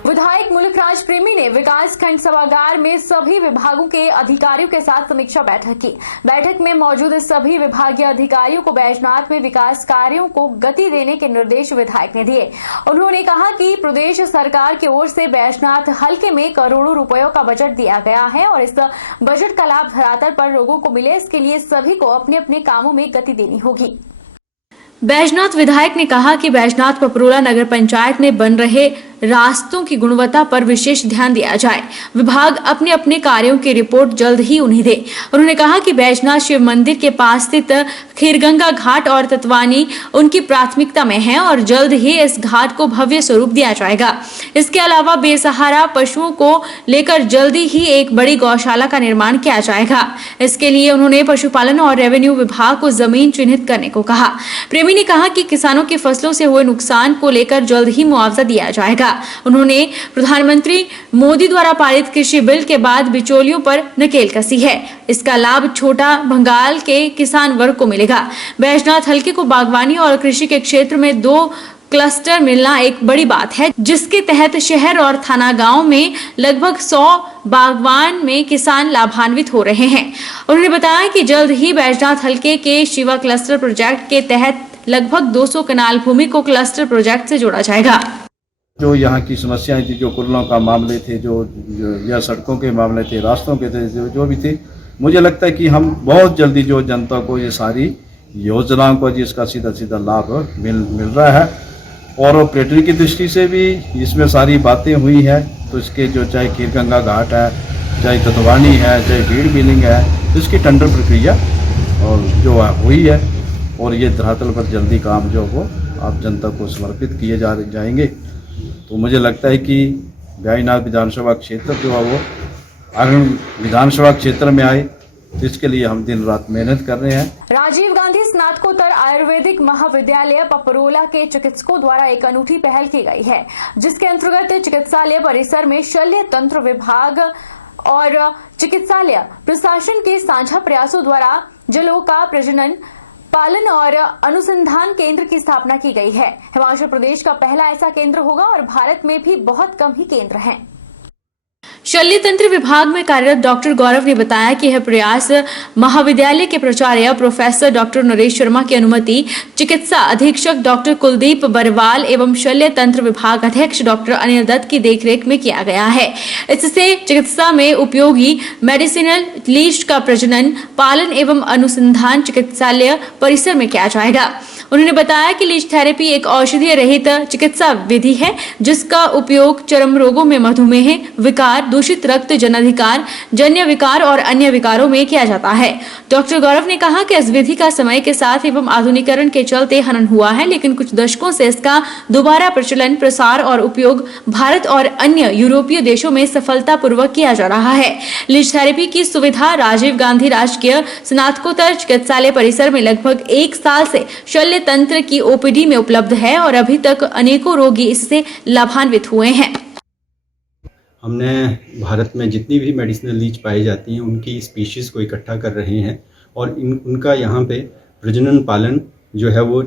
विधायक मुल्कराज प्रेमी ने विकास खंड सभागार में सभी विभागों के अधिकारियों के साथ समीक्षा बैठक की। बैठक में मौजूद सभी विभागीय अधिकारियों को बैजनाथ में विकास कार्यों को गति देने के निर्देश विधायक ने दिए। उन्होंने कहा कि प्रदेश सरकार की ओर से बैजनाथ हलके में करोड़ों रुपयों का बजट दिया गया है और इस बजट का लाभ धरातल पर लोगों को मिले, इसके लिए सभी को अपने अपने कामों में गति देनी होगी। बैजनाथ विधायक ने कहा कि बैजनाथ पपरोला नगर पंचायत में बन रहे रास्तों की गुणवत्ता पर विशेष ध्यान दिया जाए। विभाग अपने अपने कार्यों की रिपोर्ट जल्द ही उन्हें दे। उन्होंने कहा कि बैजनाथ शिव मंदिर के पास स्थित खीरगंगा घाट और तत्वानी उनकी प्राथमिकता में है और जल्द ही इस घाट को भव्य स्वरूप दिया जाएगा। इसके अलावा बेसहारा पशुओं को लेकर जल्दी ही एक बड़ी गौशाला का निर्माण किया जाएगा। इसके लिए उन्होंने पशुपालन और रेवेन्यू विभाग को जमीन चिन्हित करने को कहा। प्रेमी ने कहा कि किसानों की फसलों से हुए नुकसान को लेकर जल्द ही मुआवजा दिया जाएगा। उन्होंने प्रधानमंत्री मोदी द्वारा पारित कृषि बिल के बाद बिचौलियों पर नकेल कसी है। इसका लाभ छोटा भंगाल के किसान वर्ग को मिलेगा। बैजनाथ हलके को बागवानी और कृषि के क्षेत्र में 2 क्लस्टर मिलना एक बड़ी बात है, जिसके तहत शहर और थाना गांव में लगभग 100 बागवान में किसान लाभान्वित हो रहे हैं। उन्होंने बताया कि जल्द ही बैजनाथ हलके के शिवा क्लस्टर प्रोजेक्ट के तहत लगभग 200 कनाल भूमि को क्लस्टर प्रोजेक्ट से जोड़ा जाएगा। जो यहाँ की समस्याएं थी, जो कुल्लों का मामले थे, जो या सड़कों के मामले थे, रास्तों के थे, जो भी थे, मुझे लगता है कि हम बहुत जल्दी जो जनता को ये सारी योजनाओं को जिसका सीधा सीधा लाभ मिल रहा है और ऑपरेटरी की दृष्टि से भी इसमें सारी बातें हुई है। तो इसके जो चाहे खीरगंगा घाट है, चाहे तत्वानी है, चाहे भीड़ मिलिंग है, तो इसकी टेंडर प्रक्रिया और जो हुई है और ये धरातल पर जल्दी काम जो वो आप जनता को समर्पित किए जाएंगे। तो मुझे लगता है कि बैजनाथ विधानसभा क्षेत्र जो है वो आगामी विधानसभा क्षेत्र में आए, तो इसके लिए हम दिन रात मेहनत कर रहे हैं। राजीव गांधी स्नातकोत्तर आयुर्वेदिक महाविद्यालय पपरोला के चिकित्सकों द्वारा एक अनूठी पहल की गई है, जिसके अंतर्गत चिकित्सालय परिसर में शल्य तंत्र विभाग और चिकित्सालय प्रशासन के साझा प्रयासों द्वारा जलों का प्रजनन पालन और अनुसंधान केंद्र की स्थापना की गई है। हिमाचल प्रदेश का पहला ऐसा केंद्र होगा और भारत में भी बहुत कम ही केंद्र हैं। शल्य तंत्र विभाग में कार्यरत डॉक्टर गौरव ने बताया कि यह प्रयास महाविद्यालय के प्राचार्य प्रोफेसर डॉक्टर नरेश शर्मा की अनुमति, चिकित्सा अधीक्षक डॉक्टर कुलदीप बरवाल एवं शल्य तंत्र विभाग अध्यक्ष डॉक्टर अनिल दत्त की देखरेख में किया गया है। इससे चिकित्सा में उपयोगी मेडिसिनल लीच का प्रजनन पालन एवं अनुसंधान चिकित्सालय परिसर में किया जाएगा। उन्होंने बताया कि लीच थेरेपी एक औषधीय रहित चिकित्सा विधि है, जिसका उपयोग चर्म रोगों में मधुमेह विकार, दूषित रक्त जनाधिकार, जन्य विकार और अन्य विकारों में किया जाता है। डॉक्टर गौरव ने कहा कि इस विधि का समय के साथ एवं आधुनिकीकरण के चलते हनन हुआ है, लेकिन कुछ दशकों से इसका दोबारा प्रचलन, प्रसार और उपयोग भारत और अन्य यूरोपीय देशों में सफलतापूर्वक किया जा रहा है। लीच थेरेपी की सुविधा राजीव गांधी राजकीय स्नातकोत्तर चिकित्सालय परिसर में लगभग 1 साल से शल्य तंत्र की ओपीडी में उपलब्ध है और अभी तक अनेकों रोगी इससे लाभान्वित हुए हैं। हमने भारत में जितनी भी मेडिसिनल लीच पाई जाती हैं उनकी स्पीशीज़ को इकट्ठा कर रहे हैं और उनका यहाँ पे प्रजनन पालन जो है वो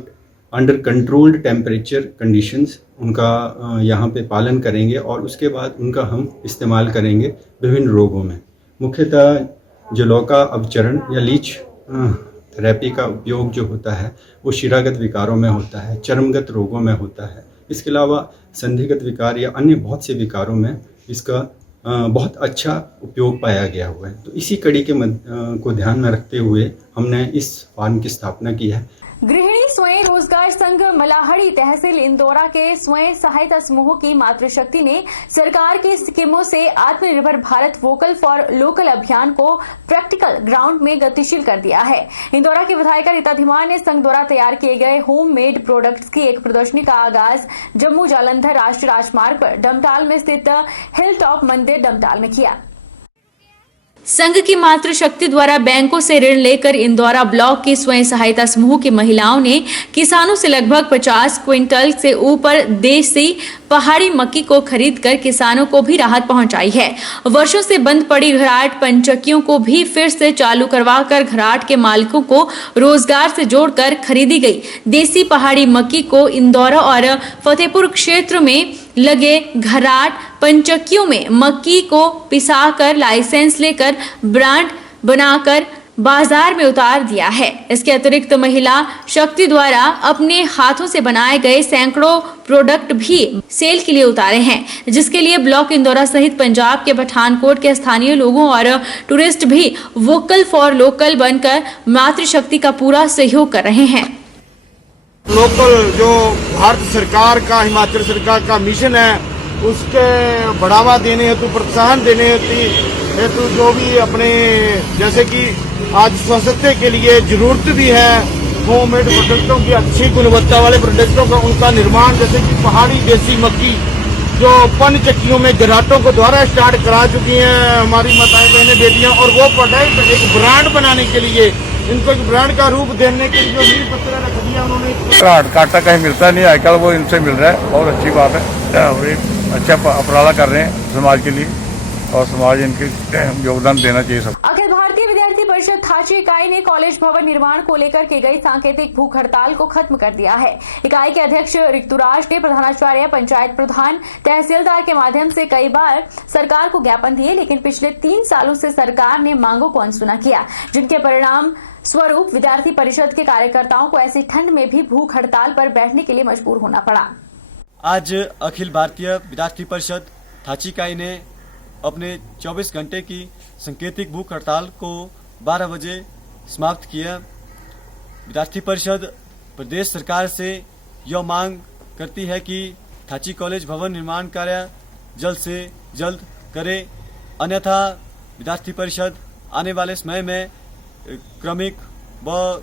अंडर कंट्रोल्ड टेम्परेचर कंडीशंस उनका यहाँ पे पालन करेंगे और उसके बाद उनका हम इस्तेमाल करेंगे विभिन्न रोगों में। मुख्यतः जलों का अवचरण या लीच थेरेपी का उपयोग जो होता है वो शिरागत विकारों में होता है, चर्मगत रोगों में होता है। इसके अलावा संधिगत विकार या अन्य बहुत से विकारों में इसका बहुत अच्छा उपयोग पाया गया हुआ है। तो इसी कड़ी के को ध्यान में रखते हुए हमने इस फार्म की स्थापना की है। गृहिणी स्वयं रोजगार संघ मलाहड़ी तहसील इंदौरा के स्वयं सहायता समूह की मातृशक्ति ने सरकार की स्कीमों से आत्मनिर्भर भारत वोकल फॉर लोकल अभियान को प्रैक्टिकल ग्राउंड में गतिशील कर दिया है। इंदौरा की विधायिका रीता धीमान ने संघ द्वारा तैयार किए गए होम मेड प्रोडक्ट्स की एक प्रदर्शनी का आगाज जम्मू जालंधर राष्ट्रीय राजमार्ग पर डमटाल में स्थित हिल टॉप मंदिर डमटाल में किया। संघ की मातृशक्ति द्वारा बैंकों से ऋण लेकर इंदौरा ब्लॉक की स्वयं सहायता समूह की महिलाओं ने किसानों से लगभग 50 क्विंटल से ऊपर देसी पहाड़ी मक्की को खरीदकर किसानों को भी राहत पहुंचाई है। वर्षों से बंद पड़ी घराट पंचक्कियों को भी फिर से चालू करवाकर घराट के मालिकों को रोजगार से जोड़कर खरीदी गई देसी पहाड़ी मक्की को इंदौरा और फतेहपुर क्षेत्र में लगे घराट पंचक्कियों में मक्की को पिसाकर लाइसेंस लेकर ब्रांड बनाकर बाजार में उतार दिया है। इसके अतिरिक्त महिला शक्ति द्वारा अपने हाथों से बनाए गए सैकड़ों प्रोडक्ट भी सेल के लिए उतारे हैं, जिसके लिए ब्लॉक इंदौरा सहित पंजाब के पठानकोट के स्थानीय लोगों और टूरिस्ट भी वोकल फॉर लोकल बनकर मातृशक्ति का पूरा सहयोग कर रहे हैं। लोकल जो भारत सरकार का, हिमाचल सरकार का मिशन है, उसके बढ़ावा देने हेतु, प्रोत्साहन देने हेतु जो भी अपने, जैसे कि आज स्वास्थ्य के लिए जरूरत भी है होममेड प्रोडक्टों की, अच्छी गुणवत्ता वाले प्रोडक्टों का उनका निर्माण, जैसे कि पहाड़ी देसी मक्की जो पन चक्कियों में घराटों को द्वारा स्टार्ट करा चुकी हैं हमारी माताएं बहनें बेटियां, और वो प्रोडक्ट एक ब्रांड बनाने के लिए, इनको एक ब्रांड का रूप देने के लिए जो नींव पत्थर रख दिया उन्होंने। घाट काटा कहीं मिलता नहीं, आजकल वो इनसे मिल रहा है, बहुत अच्छी बात है। और एक अच्छा उपराला कर रहे हैं समाज के लिए, और समाज इनके योगदान देना चाहिए सब। अखिल भारतीय विद्यार्थी परिषद थाची इकाई ने कॉलेज भवन निर्माण को लेकर की गई सांकेतिक भूख हड़ताल को खत्म कर दिया है। इकाई के अध्यक्ष ऋतुराज ने प्रधानाचार्य, पंचायत प्रधान, तहसीलदार के माध्यम से कई बार सरकार को ज्ञापन दिए, लेकिन पिछले 3 सालों से सरकार ने मांगों को अनसुना किया, जिनके परिणाम स्वरूप विद्यार्थी परिषद के कार्यकर्ताओं को ऐसी ठंड में भी भूख हड़ताल पर बैठने के लिए मजबूर होना पड़ा। आज अखिल भारतीय विद्यार्थी परिषद थाची इकाई ने अपने 24 घंटे की सांकेतिक भूख हड़ताल को 12 बजे समाप्त किया। विद्यार्थी परिषद प्रदेश सरकार से यह मांग करती है कि थाची कॉलेज भवन निर्माण कार्य जल्द से जल्द करे, अन्यथा विद्यार्थी परिषद आने वाले समय में क्रमिक व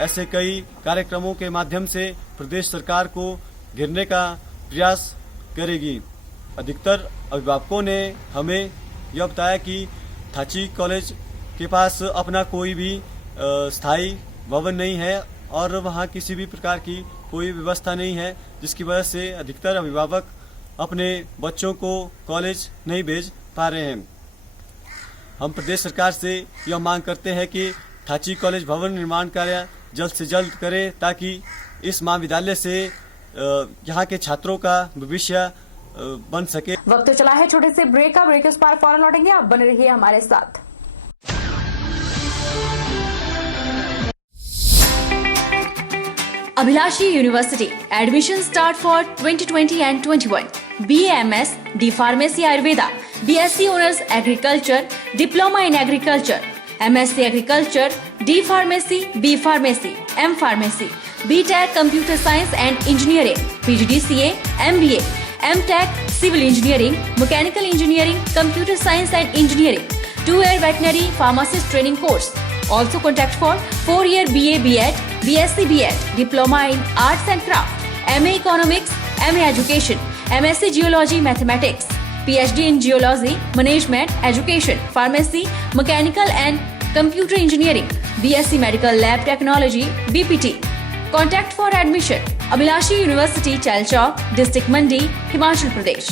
ऐसे कई कार्यक्रमों के माध्यम से प्रदेश सरकार को घेरने का प्रयास करेगी। अधिकतर अभिभावकों ने हमें यह बताया कि थाची कॉलेज के पास अपना कोई भी स्थायी भवन नहीं है और वहाँ किसी भी प्रकार की कोई व्यवस्था नहीं है, जिसकी वजह से अधिकतर अभिभावक अपने बच्चों को कॉलेज नहीं भेज पा रहे हैं। हम प्रदेश सरकार से यह मांग करते हैं कि थाची कॉलेज भवन निर्माण कार्य जल्द से जल्द करे, ताकि इस महाविद्यालय से यहाँ के छात्रों का भविष्य बन सके। वक्त चला है छोटे से ब्रेक का। ब्रेक इस पार फौरन लौटेंगे, आप बने रहिए हमारे साथ। Abhilashi university admission start for 2020 and 21. BAMS, D Pharmacy Ayurveda, BSc Honors Agriculture, Diploma in Agriculture, MSc Agriculture, D Pharmacy, B Pharmacy, M Pharmacy, BTech Computer Science and Engineering, PGDCA, MBA, MTech Civil Engineering, Mechanical Engineering, Computer Science and Engineering, 2-year Veterinary Pharmacist Training Course. Also contact for 4-year BA B.Ed, BSc B.Ed, Diploma in Arts and Craft, MA Economics, MA Education, MSc Geology Mathematics, PhD in Geology, Management, Education, Pharmacy, Mechanical and Computer Engineering, BSc Medical Lab Technology, BPT. Contact for admission. Abhilashi University, Chalchowk, District Mandi, Himachal Pradesh.